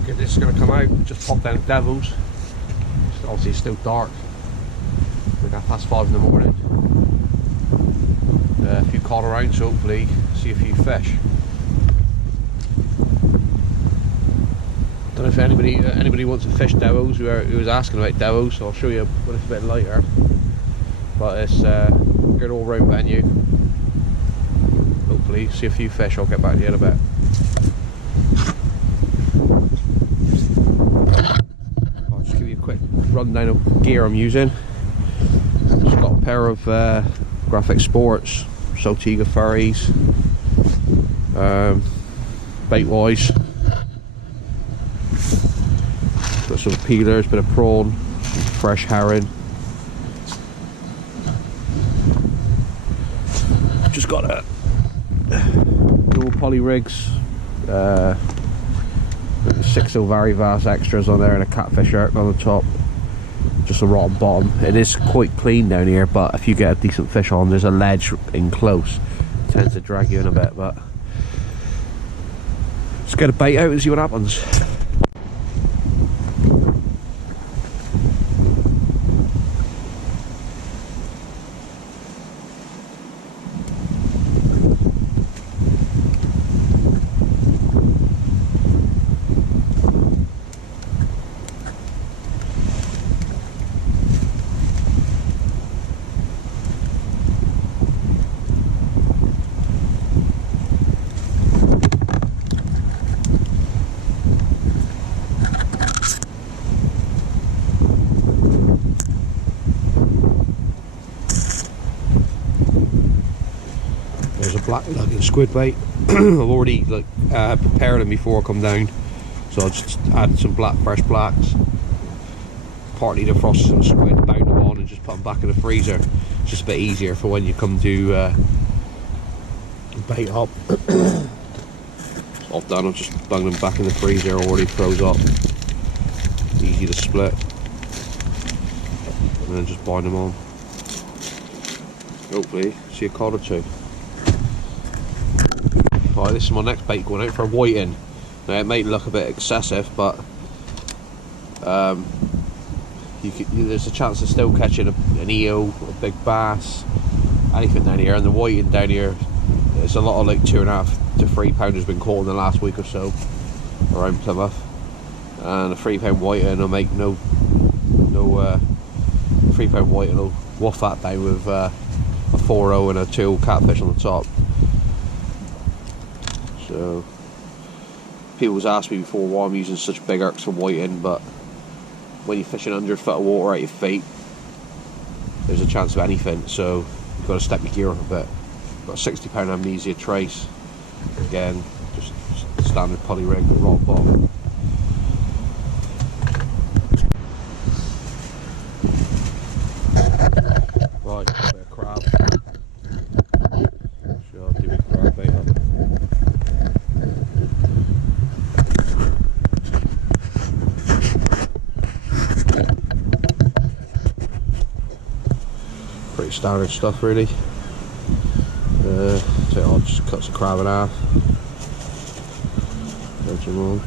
my goodness, it's going to come out. Just popped down Devils. Obviously it's still dark. Like 5:30 in the morning. A few caught around, so hopefully see a few fish. Don't know if anybody wants to fish Devils. Who was asking about Devils, so I'll show you when it's a bit lighter. But it's a good all round venue. Hopefully see a few fish. I'll get back to you in a bit. I'll just give you a quick rundown of gear I'm using. Just got a pair of Graphic Sports Saltiga Furries, bait wise. Got some peelers, bit of prawn, some fresh herring. Just got a dual poly rigs, 6 Silvari Vast extras on there and a catfish arc on the top. Just a rotten bottom. It is quite clean down here, but if you get a decent fish on, there's a ledge in close. It tends to drag you in a bit, but let's get a bait out and see what happens. There's a black looking squid bait. I've already prepared them before I come down, so I'll just add some fresh blacks, partly defrost some squid, bound them on and just put them back in the freezer. It's just a bit easier for when you come to bait up. All done, I've just bung them back in the freezer, already froze up. Easy to split. And then just bind them on. Hopefully see a cod or two. Right, this is my next bait, going out for a whiting. Now it may look a bit excessive, but there's a chance of still catching an eel, a big bass, anything down here. And the whiting down here, there's a lot of like 2.5 to 3 pounders been caught in the last week or so around Plymouth. And a 3 pound whiting will make no 3 pound whiting will waft that down with a 4.0 and a 2 catfish on the top. So people's asked me before why I'm using such big irks for whiting, but when you're fishing 100 foot of water at your feet, there's a chance of anything, so you've got to step your gear up a bit. Got a 60 pound Amnesia Trace, again just standard poly rig with rock bottom. Right, a bit of crab. Sure, I'll do a crab bait up. Pretty standard stuff really. So I'll just cut some crab in half. Wedge them on.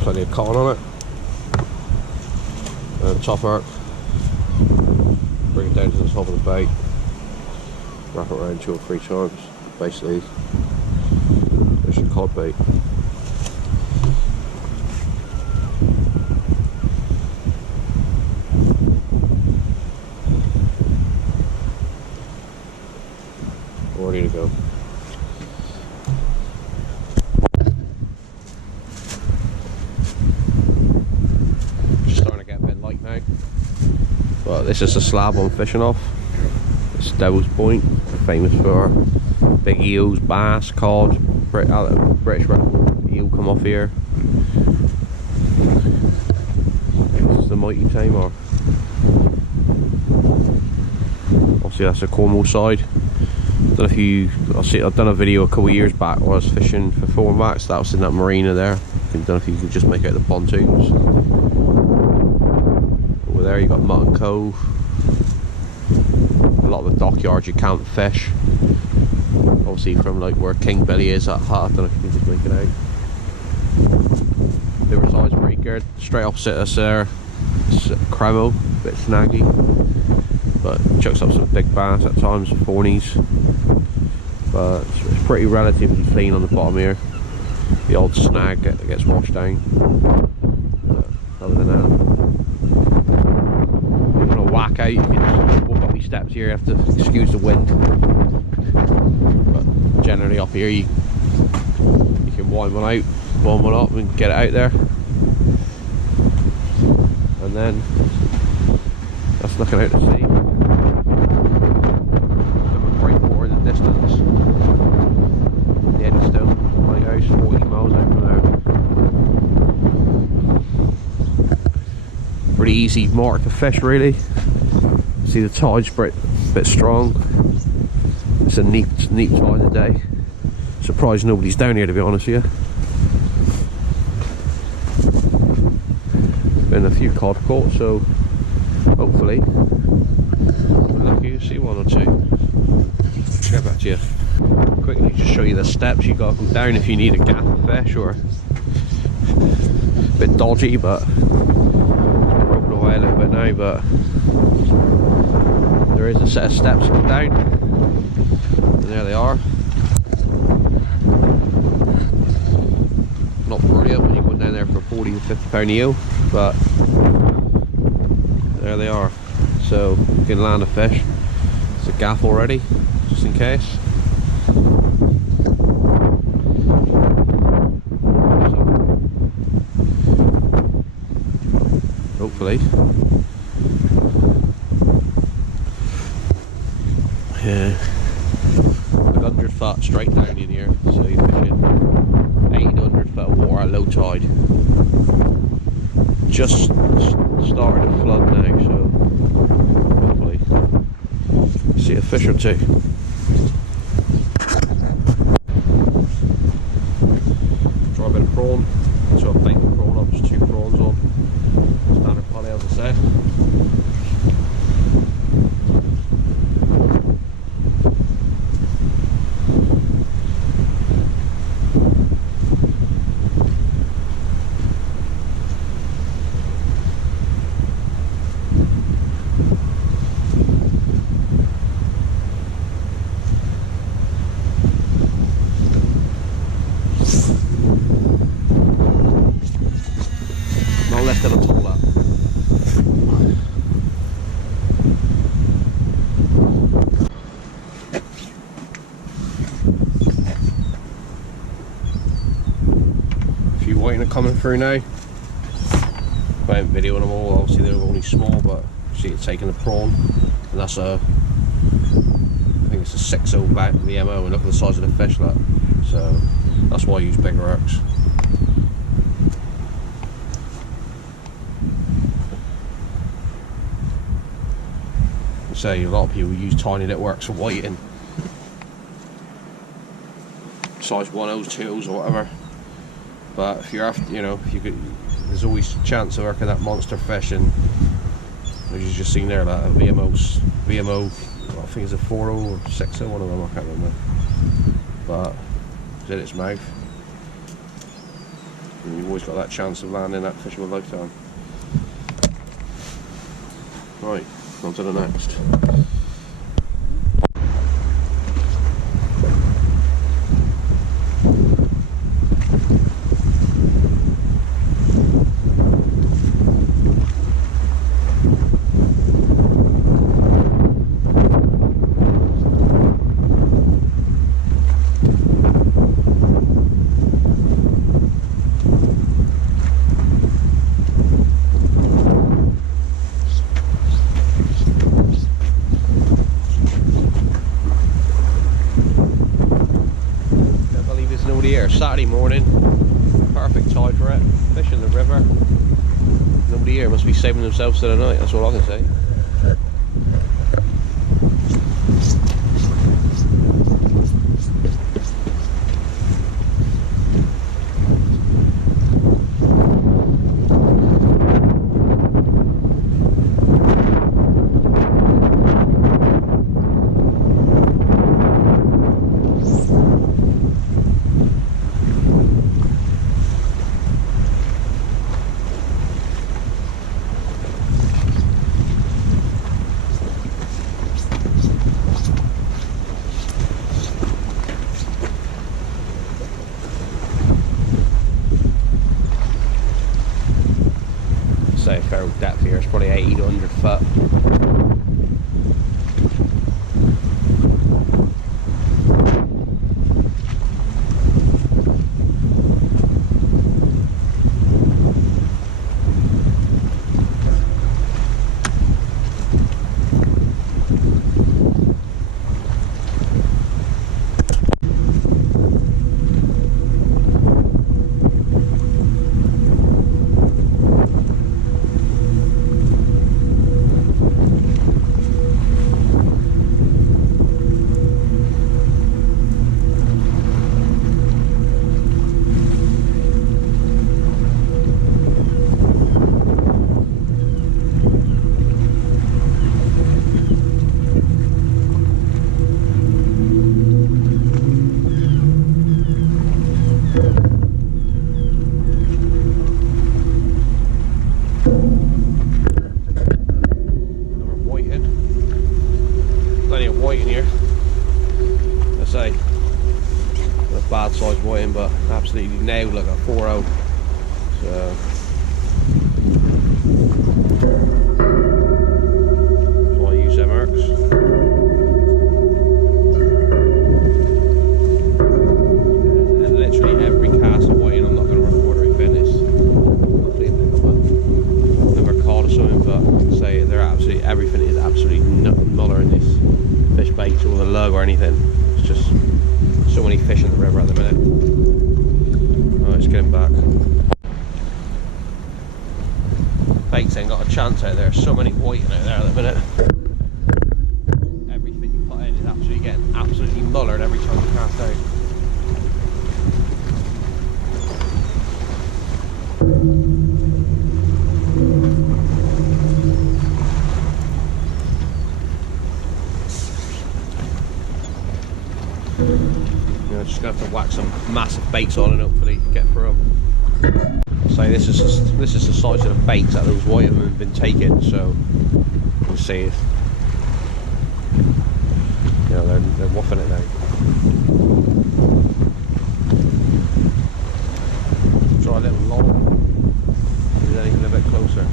Plenty of cotton on it. And top arc. Bring it down to the top of the bait. Wrap it around 2 or 3 times. Basically, there's your cod bait. Ready to go. Just starting to get a bit light now. But this is a slab I'm fishing off. It's Devil's Point, famous for Big eels, bass, cod, British eel come off here. This is the Mighty Tamar. Obviously that's the Cornwall side. Don't know if you, I've done a video a couple of years back where I was fishing for thornbacks. That was in that marina there. I don't know if you could just make out the pontoons. Over there you got Mutton Cove. A lot of the dockyards you can't fish. Obviously from like where King Billy is at Hut, I don't know if you can just make it out. Riverside's pretty good. Straight opposite us there, it's Cremo, a bit snaggy, but chucks up some big bass at times, fornies. But it's pretty relatively clean on the bottom here. The odd snag gets washed down. But other than that, if you want to whack out, you can just walk up these steps here. You have to excuse the wind. But generally up here, you can wind one out, wind one up, and get it out there. And then that's looking out to sea. Breakwater in the distance. The Eddystone Lighthouse, 40 miles out from there. Pretty easy mark to fish, really. See the tide's a bit strong. It's a neat time of the day. Surprised nobody's down here, to be honest with you. Been a few cod caught, so hopefully we're lucky to see one or two. Get back to you. Quickly just show you the steps you got to go down if you need a gaffer fish, or a bit dodgy, but it's broken away a little bit now, but there is a set of steps to go down, and there they are. Not brilliant when you go down there for 40 to 50 pound eel, but there they are. So you can land a fish. It's a gaff already, just in case. Hopefully. Yeah. Like 100 foot straight down in here, so you're fishing 800 foot of water at low tide. Just started to flood now, so hopefully see a fish or two. Try a bit of prawn. So I've taken the prawn up, just 2 prawns on. Standard poly, as I said. Coming through now. I haven't videoing them all, obviously they're only small, but see it's taking a prawn, and that's a, I think it's a 6.0 back VMO, and look at the size of the fish, look. So that's why I use bigger hooks. Say a lot of people use tiny little hooks for whiting, size 1/0s, 2/0s or whatever. But if you're after, you know, if you could, there's always a chance of working that monster fish, and as you've just seen there, that VMO, I think it's a 4.0 or 6.0, one of them, I can't remember. But it's in its mouth, and you've always got that chance of landing that fish of a lifetime. Right, on to the next. nobody here. Saturday morning, perfect tide for it. Fishing the river. Nobody here, must be saving themselves to the night, that's all I can say. Say fair depth here, it's probably 80 to 100 foot. Plenty of white in here. I say, a bad size whiting, but absolutely nailed like a 4-0. So that's why I use them arcs. And literally every cast of whiting, I'm not going to record or fin this. Hopefully I've never caught or something, but say they're absolutely, everything is absolutely nuller in this fish baits or the lug or anything. It's just so many fish in the river at the minute. Alright, let's get him back. Baits ain't got a chance out there. So many whiting out there at the minute. Everything you put in is absolutely getting absolutely mullered every time you cast out. Just gonna have to whack some massive baits on and hopefully get through them. So this is the size of the baits that those whiting have been taking. So we'll see. Yeah, they're woofing it now. Try a little long. Is anything a bit closer?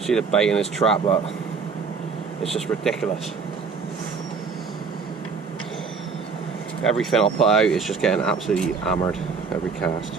See the bait in his trap, but it's just ridiculous. Everything I'll put out is just getting absolutely hammered every cast.